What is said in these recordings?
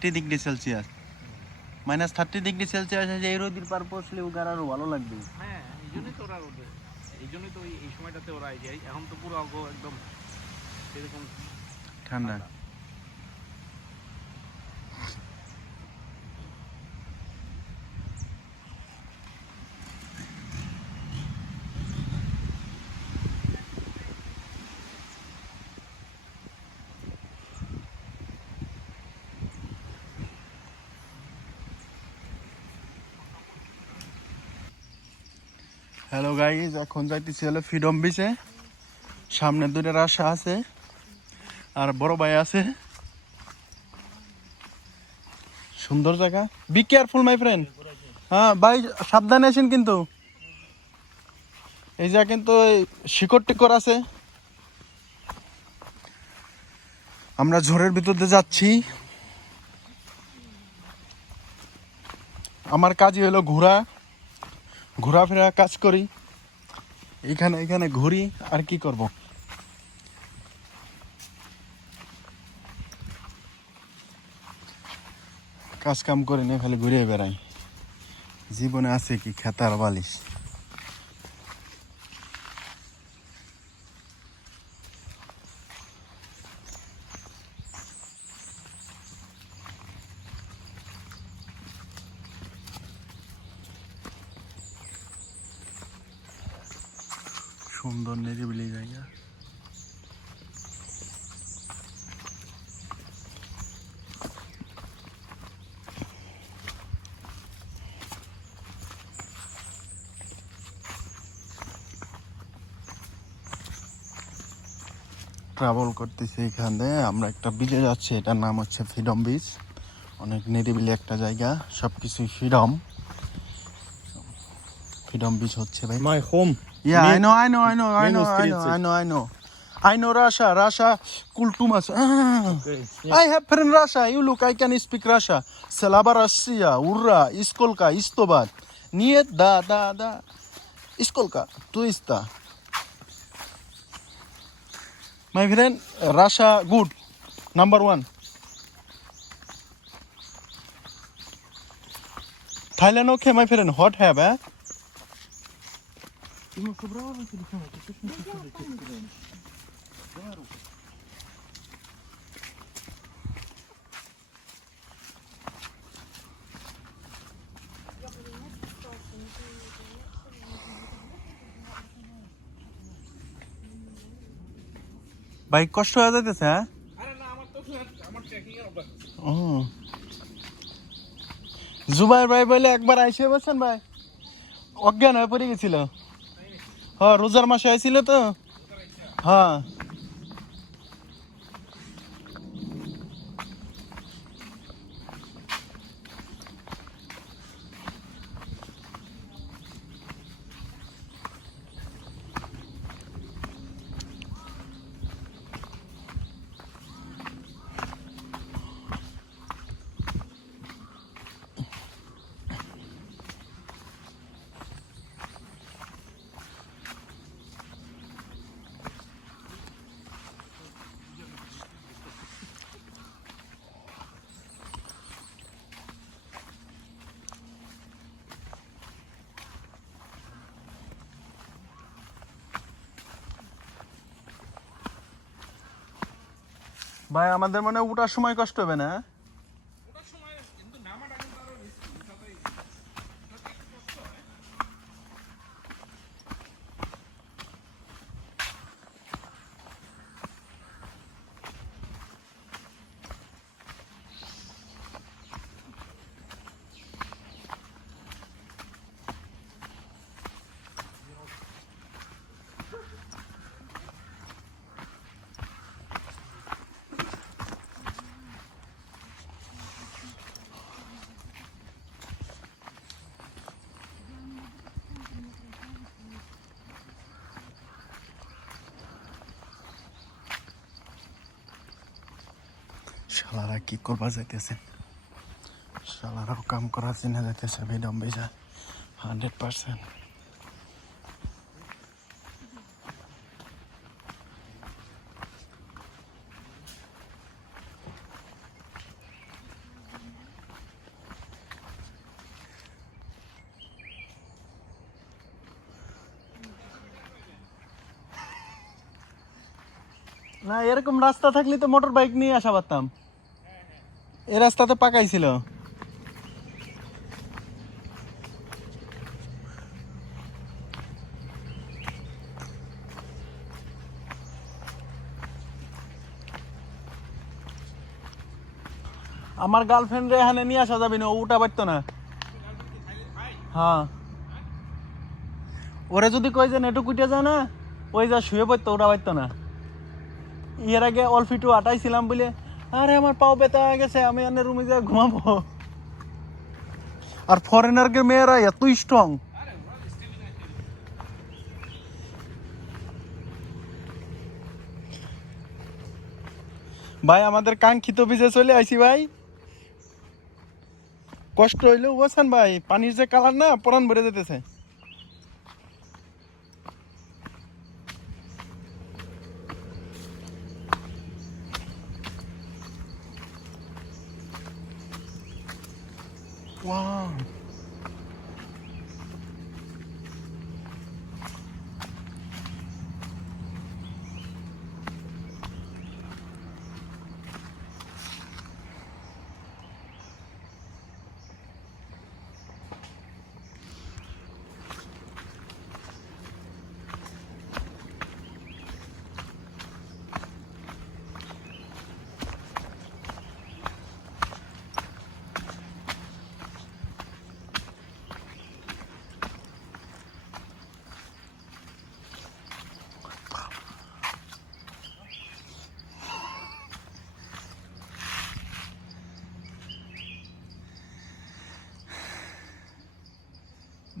30 degree Celsius, -30 degree Celsius এই রোদের পার বসলে ওগার আরো ভালো লাগবে। হ্যাঁ, এই জন্যই তো ওরা এই জন্যই তো এই সময়টাতে ওরা যায়। এখন তো পুরো একদম এরকম ঠান্ডা। ঠান্ডা। হ্যালো গাইজ, এখন যাইতেছি হলো ফ্রিডম বিচে। সামনে দুটো রাস্তা আছে আর বড় ভাই আছে। সুন্দর জায়গা, বি কেয়ারফুল মাই ফ্রেন্ড। হ্যাঁ ভাই, সাবধানে আসেন কিন্তু। এই যা কিন্তু শিকড় টিকর আছে। আমরা ঝড়ের ভিতর দিয়ে যাচ্ছি। আমার কাজই হলো ঘোরাফেরা কাজ করি, এখানে এখানে ঘুরি, আর কি করব। কাজ কাম করি না, খালি ঘুরে বেড়াই। জীবনে আছে কি খেতার বালিশ। সুন্দর নিরিবিলি জায়গা। ট্রাভেল করতেছি এখানে, আমরা একটা বিচে যাচ্ছি, এটার নাম হচ্ছে ফ্রিডম বিচ। অনেক নিরিবিলি একটা জায়গা, সবকিছুই ফ্রিডম বিচ হচ্ছে ভাই। My home. Yeah, I know. I know Russia, Kultumas. Okay. I have friend Russia. You look, I can speak Russia. Slava Russia, Urra, Iskolka, Istobat. Niet, da. Iskolka, tu ista. My friend, Russia, good. Number 1. Thailand, okay, my friend. Hot have, eh? Bike কষ্ট হয়ে যাইতেছে, হ্যাঁ? আরে না, আমার trekking এর অভ্যাস। ও, জুবাইর ভাই বলে একবার আইসে বলছেন ভাই, অজ্ঞান হয়ে পড়ে গেছিল। হ্যাঁ, রোজার মাসে আইছিল তো। হ্যাঁ, ভাই আমাদের মনে হয় উঠার সময় কষ্ট হবে না? ওটার সময় কিন্তু নামাটা কিন্তু আরো রিস্কি। ওটাতে একটু কষ্ট হয়। শালারা কি করবা যাইতেছে, শালারাও কাম করার জন্য যাইতেছে ফ্রিডম বিচে 100%। না এরকম রাস্তা থাকলে তো মোটর বাইক নিয়ে আসা পারতাম, এই রাস্তাতে পাকাই ছিল। আমার গার্লফ্রেন্ড এখানে নিয়ে আসা যাবে না, ও উঠা পারতো না। হ্যাঁ, ওরে যদি কই যে নেটু কুটে যায় না, ওই যা শুয়ে পড়তো, ওটা পারতো না। এর আগে অল্পিটু আটাইছিলাম বলে, আরে আমার পাও ব্যথা হয়ে গেছে, আমি এনে রুমে যা ঘুমাবো। আর ফরেনারকে মেয়েরা এত স্ট্রং। ভাই আমাদের কাঙ্ক্ষিত বিজে চলে আইছি ভাই। কষ্ট হইলেও বসান ভাই, পানির যে কালার না, পরান ভরে যেতেছে। ওয়াও,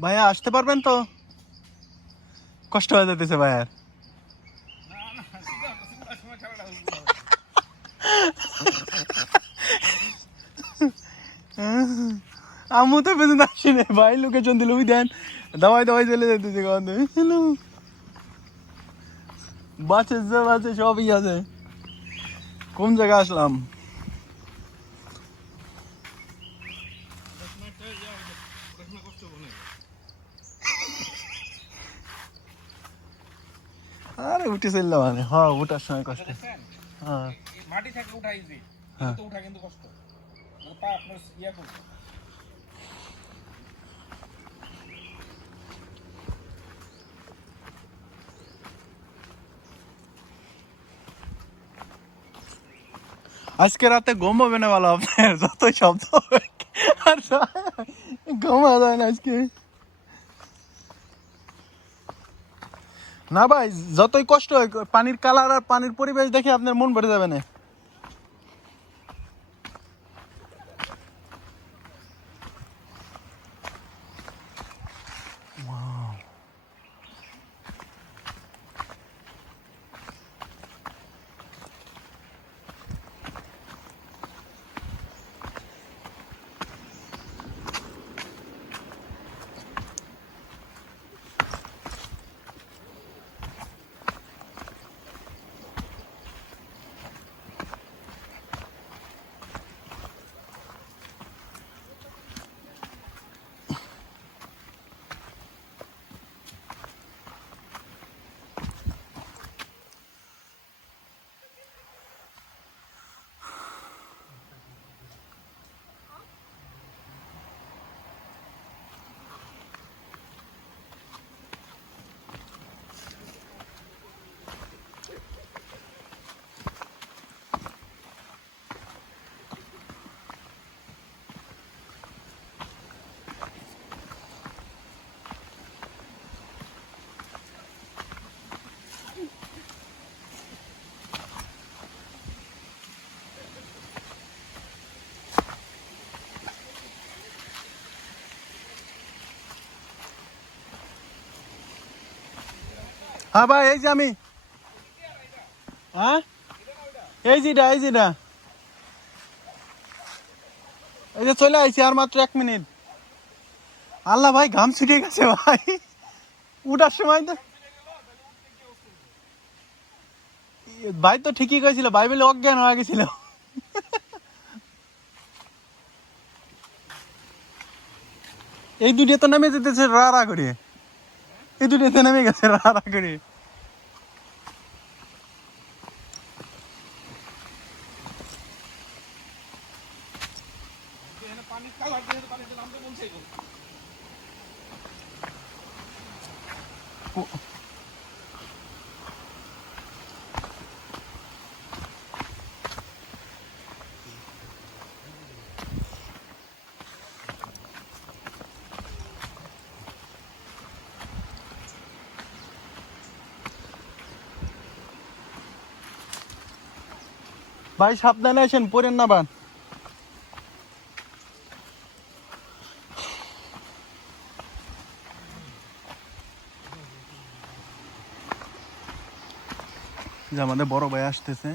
ভাইয়া আসতে পারবেন তো? কষ্ট হয়ে যেতেছে ভাইয়ার। আমু তো বেতন আসি রে ভাই, লোকেশন দিল দেন, দাওয়াই দাওয়াই চলে যেতেছে। হ্যালো, বাসে যে বাসে সবই আছে। কোন জায়গায় আসলাম? আরে উঠে চললাম মানে, হ্যাঁ ওঠার সময় কষ্ট। হ্যাঁ মাটি থেকে উঠা ইজি, হ্যাঁ তো উঠা কিন্তু কষ্ট। ওটা আপনার ইয়া করবে। আজকে রাতে ঘুম হবে না ভালো আপনার, যতই শব্দ হবে। আর ঘুমা যায় না আজকে। না ভাই, যতই কষ্ট হয়, পানির কালার আর পানির পরিবেশ দেখে আপনার মন ভরে যাবে না। হ্যাঁ ভাই, এই যে আমি, হ্যাঁ এই যেটা, এই যেটা, এই যে চলে আইছি আর মাত্র 1 মিনিট। আল্লাহ ভাই, ঘাম ছুটে গেছে ভাই উঠার সময় তো। ভাই তো ঠিকই কইছিল, ভাই বলে অজ্ঞান হয়ে গেছিল। এই দুটো তো নেমে যেতেছে রা করে, এই দুটো তো নেমে গেছে রা করে। পানির কালার দেখে তো পানিতে নামতে মন চাইবো। ভাই সাবধানে আসেন, পড়েন না বান। যে আমাদের বড় ভাই আসতেছে।